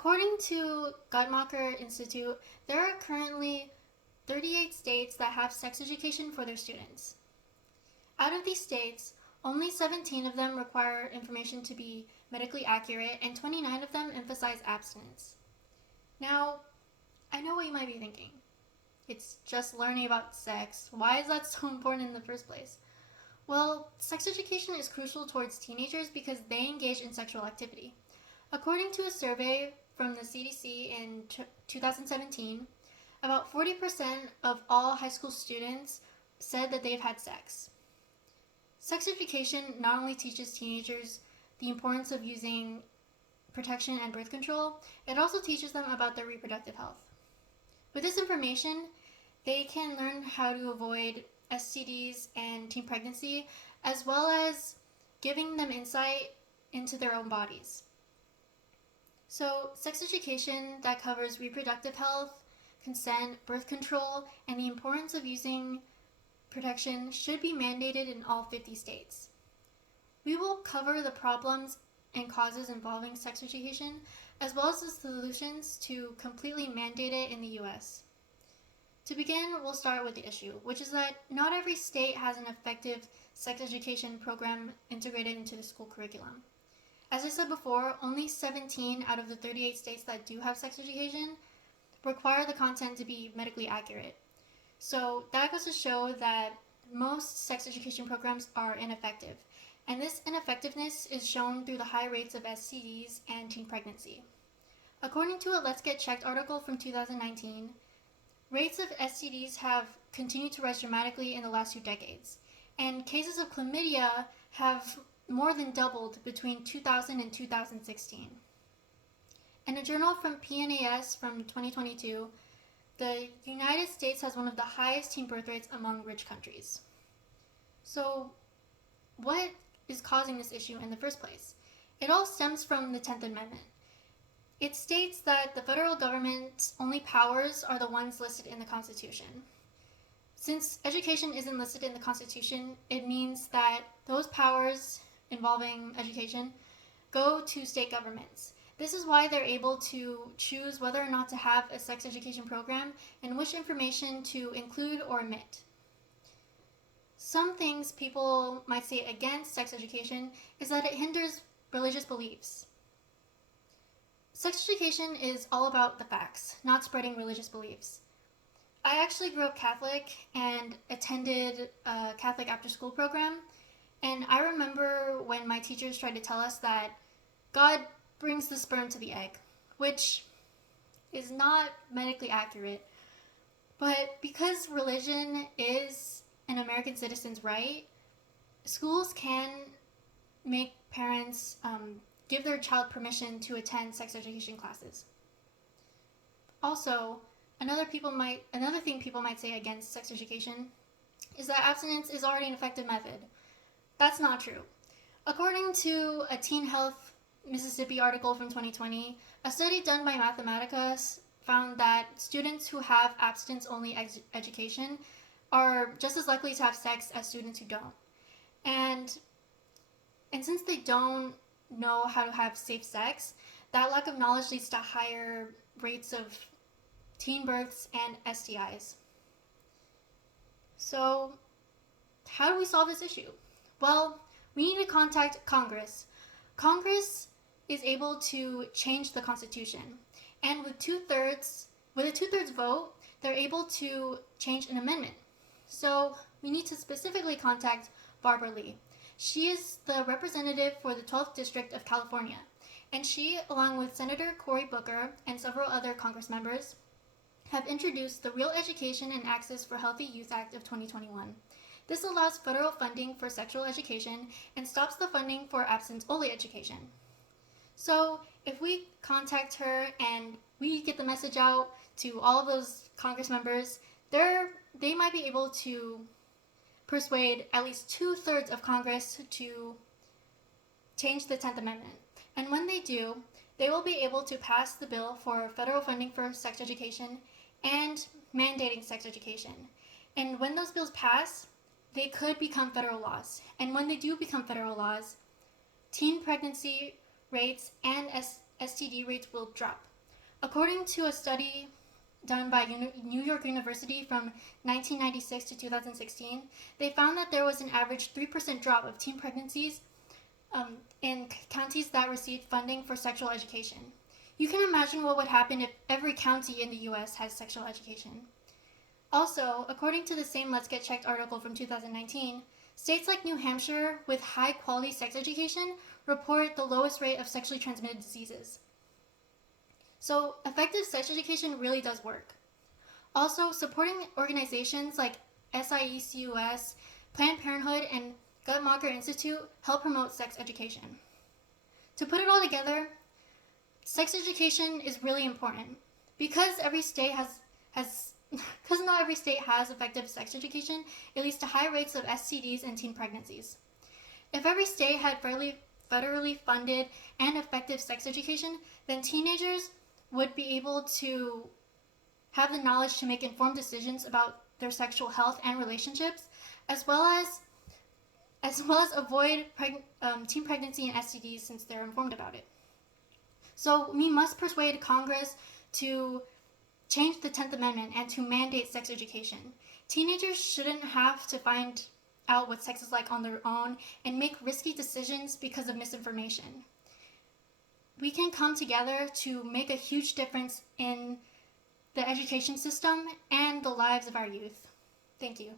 According to Guttmacher Institute, there are currently 38 states that have sex education for their students. Out of these states, only 17 of them require information to be medically accurate, and 29 of them emphasize abstinence. Now, I know what you might be thinking. It's just learning about sex. Why is that so important in the first place? Well, sex education is crucial towards teenagers because they engage in sexual activity. According to a survey from the CDC in 2017, about 40% of all high school students said that they've had sex. Sex education not only teaches teenagers the importance of using protection and birth control, it also teaches them about their reproductive health. With this information, they can learn how to avoid STDs and teen pregnancy, as well as giving them insight into their own bodies. So, sex education that covers reproductive health, consent, birth control, and the importance of using protection should be mandated in all 50 states. We will cover the problems and causes involving sex education, as well as the solutions to completely mandate it in the US. To begin, we'll start with the issue, which is that not every state has an effective sex education program integrated into the school curriculum. As I said before, only 17 out of the 38 states that do have sex education require the content to be medically accurate. So that goes to show that most sex education programs are ineffective, and this ineffectiveness is shown through the high rates of STDs and teen pregnancy. According to a Let's Get Checked article from 2019, rates of STDs have continued to rise dramatically in the last 2 decades, and cases of chlamydia have more than doubled between 2000 and 2016. In a journal from PNAS from 2022, the United States has one of the highest teen birth rates among rich countries. So, what is causing this issue in the first place? It all stems from the 10th Amendment. It states that the federal government's only powers are the ones listed in the Constitution. Since education isn't listed in the Constitution, it means that those powers involving education go to state governments. This is why they're able to choose whether or not to have a sex education program and which information to include or omit. Some things people might say against sex education is that it hinders religious beliefs. Sex education is all about the facts, not spreading religious beliefs. I actually grew up Catholic and attended a Catholic after-school program, and I remember when my teachers tried to tell us that God brings the sperm to the egg, which is not medically accurate. But because religion is an American citizen's right, schools can make parents give their child permission to attend sex education classes. Also, another thing people might say against sex education is that abstinence is already an effective method. That's not true. According to a Teen Health Mississippi article from 2020, a study done by Mathematica found that students who have abstinence-only education are just as likely to have sex as students who don't. And since they don't know how to have safe sex, that lack of knowledge leads to higher rates of teen births and STIs. So, how do we solve this issue? Well, we need to contact Congress. Congress is able to change the Constitution, and with a two-thirds vote, they're able to change an amendment. So we need to specifically contact Barbara Lee. She is the representative for the 12th District of California, and she, along with Senator Cory Booker and several other Congress members, have introduced the Real Education and Access for Healthy Youth Act of 2021. This allows federal funding for sexual education and stops the funding for abstinence-only education. So if we contact her and we get the message out to all of those Congress members, they might be able to persuade at least 2/3 of Congress to change the 10th Amendment. And when they do, they will be able to pass the bill for federal funding for sex education and mandating sex education. And when those bills pass, they could become federal laws. And when they do become federal laws, teen pregnancy rates and STD rates will drop. According to a study done by New York University from 1996 to 2016, they found that there was an average 3% drop of teen pregnancies in counties that received funding for sexual education. You can imagine what would happen if every county in the US has sexual education. Also, according to the same Let's Get Checked article from 2019, states like New Hampshire with high quality sex education report the lowest rate of sexually transmitted diseases. So, effective sex education really does work. Also, supporting organizations like SIECUS, Planned Parenthood, and Guttmacher Institute help promote sex education. To put it all together, sex education is really important. Because every state because not every state has effective sex education, it leads to high rates of STDs and teen pregnancies. If every state had federally funded and effective sex education, then teenagers would be able to have the knowledge to make informed decisions about their sexual health and relationships, as well as avoid teen pregnancy and STDs since they're informed about it. So we must persuade Congress to change the 10th Amendment and to mandate sex education. Teenagers shouldn't have to find out what sex is like on their own and make risky decisions because of misinformation. We can come together to make a huge difference in the education system and the lives of our youth. Thank you.